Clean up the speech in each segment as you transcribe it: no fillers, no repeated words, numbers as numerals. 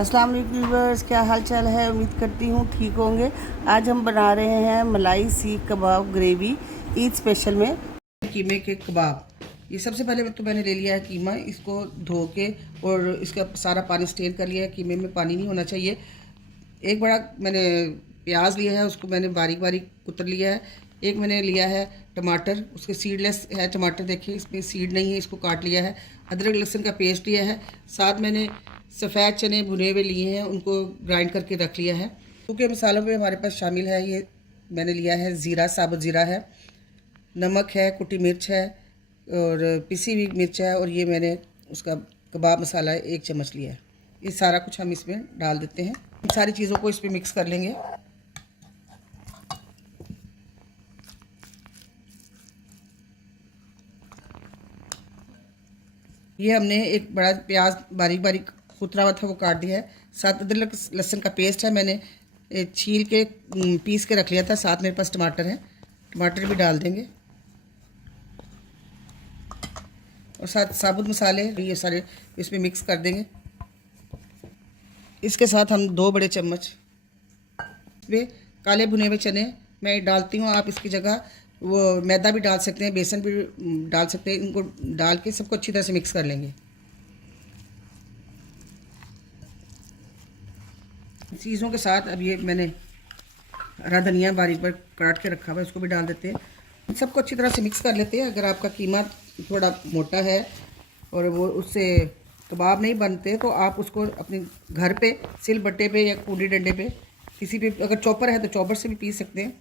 अस्सलाम वालेकुम व्यूअर्स, क्या हाल चाल है। उम्मीद करती हूँ ठीक होंगे। आज हम बना रहे हैं मलाई सीख कबाब ग्रेवी ईद स्पेशल में कीमे के कबाब। ये सबसे पहले तो मैंने ले लिया है कीमा, इसको धो के और इसका सारा पानी स्टेन कर लिया है। कीमे में पानी नहीं होना चाहिए। एक बड़ा मैंने प्याज लिया है, उसको मैंने बारीक बारीक कुतर लिया है। एक मैंने लिया है टमाटर, उसके सीडलेस है टमाटर, देखिए इसमें सीड नहीं है, इसको काट लिया है। अदरक लहसुन का पेस्ट लिया है। साथ मैंने सफ़ेद चने भुने हुए लिए हैं, उनको ग्राइंड करके रख लिया है। सूखे मसालों में हमारे पास शामिल है, ये मैंने लिया है ज़ीरा, साबुत ज़ीरा है, नमक है, कुटी मिर्च है और पिसी हुई मिर्च है, और ये मैंने उसका कबाब मसाला 1 चम्मच लिया है। ये सारा कुछ हम इसमें डाल देते हैं। इन सारी चीज़ों को इसमें मिक्स कर लेंगे। ये हमने एक बड़ा प्याज बारीक बारीक कुतरा हुआ था वो काट दिया है। साथ अदरक लहसुन का पेस्ट है, मैंने छील के पीस के रख लिया था। साथ मेरे पास टमाटर है, टमाटर भी डाल देंगे और साथ साबुत मसाले ये सारे इसमें मिक्स कर देंगे। इसके साथ हम 2 बड़े चम्मच इसमें काले भुने हुए चने मैं डालती हूँ। आप इसकी जगह वो मैदा भी डाल सकते हैं, बेसन भी डाल सकते हैं। इनको डाल के सबको अच्छी तरह से मिक्स कर लेंगे। चीज़ों के साथ अब ये मैंने हरा धनिया बारीक बारीक काट के रखा हुआ है, उसको भी डाल देते हैं। सबको अच्छी तरह से मिक्स कर लेते हैं। अगर आपका कीमा थोड़ा मोटा है और वो उससे कबाब नहीं बनते तो आप उसको अपने घर पे सिलबट्टे पे या कूड़ी डंडे पे किसी पे, अगर चॉपर है तो चॉपर से भी पीस सकते हैं।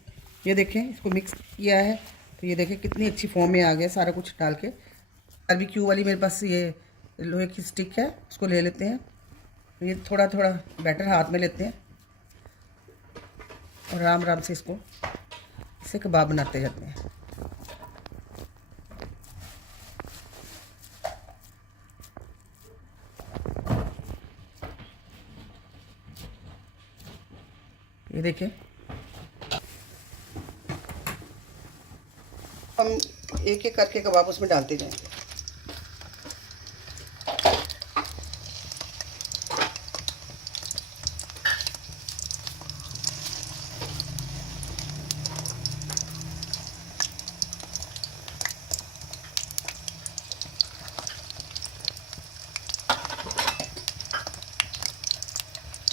ये देखें, इसको मिक्स किया है तो ये देखें कितनी अच्छी फॉर्म में आ गया सारा कुछ डाल के। बारबेक्यू वाली मेरे पास ये लोहे की स्टिक है, उसको ले लेते हैं। ये थोड़ा थोड़ा बैटर हाथ में लेते हैं और आराम आराम से इससे कबाब बनाते जाते हैं। ये देखें, हम एक एक करके कबाब उसमें डालते जाएंगे।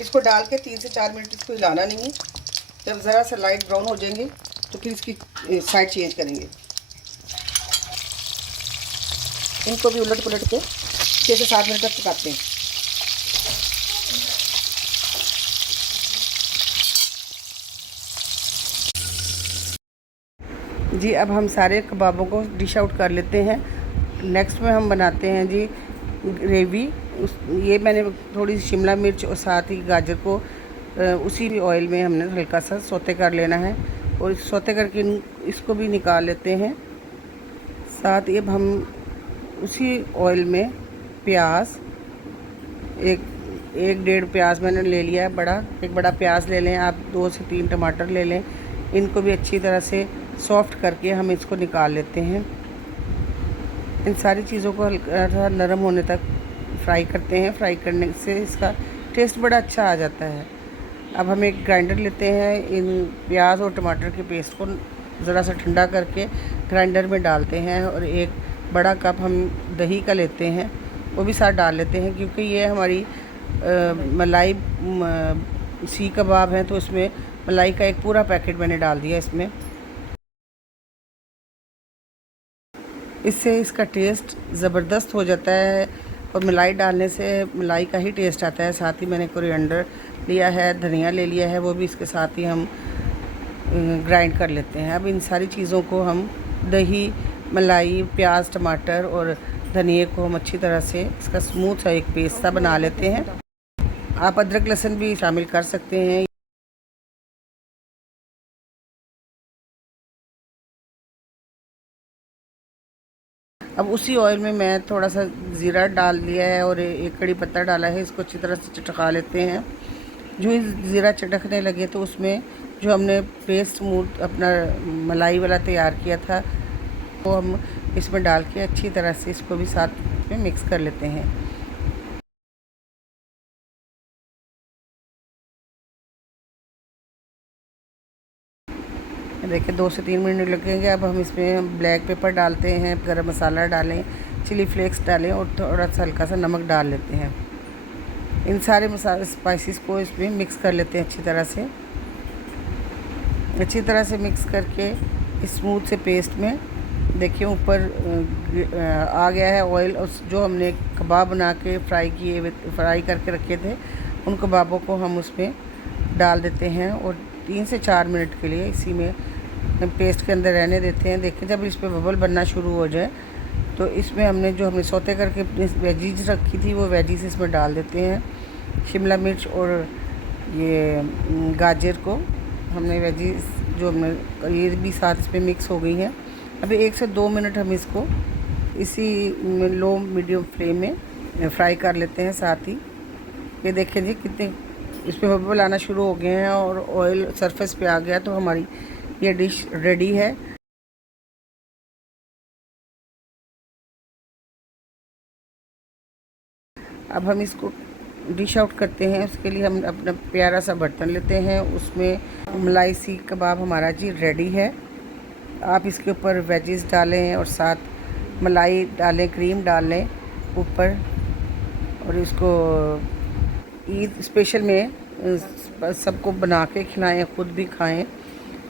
इसको डाल के 3 से 4 मिनट इसको हिलाना नहीं है। जब ज़रा सा लाइट ब्राउन हो जाएंगे तो फिर इसकी साइड चेंज करेंगे। इनको भी उलट पुलट के 6 से 7 मिनट तक पकाते हैं। जी, अब हम सारे कबाबों को डिश आउट कर लेते हैं। नेक्स्ट में हम बनाते हैं जी ग्रेवी। ये मैंने थोड़ी सी शिमला मिर्च और साथ ही गाजर को उसी ऑयल में हमने हल्का सा सौते कर लेना है और सौते करके इसको भी निकाल लेते हैं। साथ ही अब हम उसी ऑयल में प्याज, एक डेढ़ प्याज मैंने ले लिया है बड़ा। एक बड़ा प्याज ले लें आप, 2 से 3 टमाटर ले लें। इनको भी अच्छी तरह से सॉफ्ट करके हम इसको निकाल लेते हैं। इन सारी चीज़ों को हल्का नरम होने तक फ्राई करते हैं। फ्राई करने से इसका टेस्ट बड़ा अच्छा आ जाता है। अब हम एक ग्राइंडर लेते हैं, इन प्याज और टमाटर के पेस्ट को ज़रा सा ठंडा करके ग्राइंडर में डालते हैं और एक बड़ा कप हम दही का लेते हैं, वो भी साथ डाल लेते हैं। क्योंकि ये हमारी मलाई सीख कबाब है तो इसमें मलाई का एक पूरा पैकेट मैंने डाल दिया इसमें। इससे इसका टेस्ट ज़बरदस्त हो जाता है और मलाई डालने से मलाई का ही टेस्ट आता है। साथ ही मैंने कोरिएंडर लिया है, धनिया ले लिया है, वो भी इसके साथ ही हम ग्राइंड कर लेते हैं। अब इन सारी चीज़ों को हम दही, मलाई, प्याज, टमाटर और धनिए को हम अच्छी तरह से इसका स्मूथ सा एक पेस्ट सा बना लेते हैं। आप अदरक लहसुन भी शामिल कर सकते हैं। अब उसी ऑयल में मैं थोड़ा सा ज़ीरा डाल दिया है और एक कड़ी पत्ता डाला है। इसको अच्छी तरह से चटका लेते हैं। जो ज़ीरा चटकने लगे तो उसमें जो हमने पेस्ट स्मूथ अपना मलाई वाला तैयार किया था वो हम इसमें डाल के अच्छी तरह से इसको भी साथ में मिक्स कर लेते हैं। देखिए 2 से 3 मिनट लगेंगे। अब हम इसमें ब्लैक पेपर डालते हैं, गरम मसाला डालें, चिली फ्लेक्स डालें और थोड़ा सा हल्का सा नमक डाल लेते हैं। इन सारे मसाले स्पाइसेस को इसमें मिक्स कर लेते हैं अच्छी तरह से मिक्स करके स्मूथ से पेस्ट में देखिए ऊपर आ गया है ऑयल। और जो हमने कबाब बना के फ्राई करके रखे थे, उन कबाबों को हम उसमें डाल देते हैं और 3 से 4 मिनट के लिए इसी में पेस्ट के अंदर रहने देते हैं। देखिए जब इस पर बबल बनना शुरू हो जाए तो इसमें हमने सौते करके वेजीज रखी थी, वो वेजीज इसमें डाल देते हैं। शिमला मिर्च और ये गाजर को हमने वेजीज जो हमने ये भी साथ इसमें मिक्स हो गई हैं। अभी 1 से 2 मिनट हम इसको इसी लो मीडियम फ्लेम में फ्राई कर लेते हैं। साथ ही ये देखिए जी कितने इस पर बबल आना शुरू हो गए हैं और ऑयल सरफेस पे आ गया, तो हमारी ये डिश रेडी है। अब हम इसको डिश आउट करते हैं। उसके लिए हम अपना प्यारा सा बर्तन लेते हैं, उसमें मलाई सीख कबाब हमारा जी रेडी है। आप इसके ऊपर वेजिस डालें और साथ मलाई डालें, क्रीम डालें ऊपर, और इसको ईद स्पेशल में सबको बना के खिलाएं, ख़ुद भी खाएं।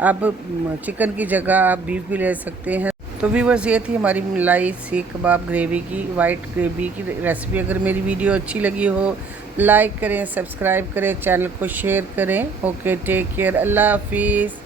अब चिकन की जगह आप बीफ भी ले सकते हैं। तो व्यूअर्स, ये थी हमारी मलाई सीख कबाब ग्रेवी की, वाइट ग्रेवी की रेसिपी। अगर मेरी वीडियो अच्छी लगी हो, लाइक करें, सब्सक्राइब करें, चैनल को शेयर करें। ओके, टेक केयर, अल्लाह हाफिज़।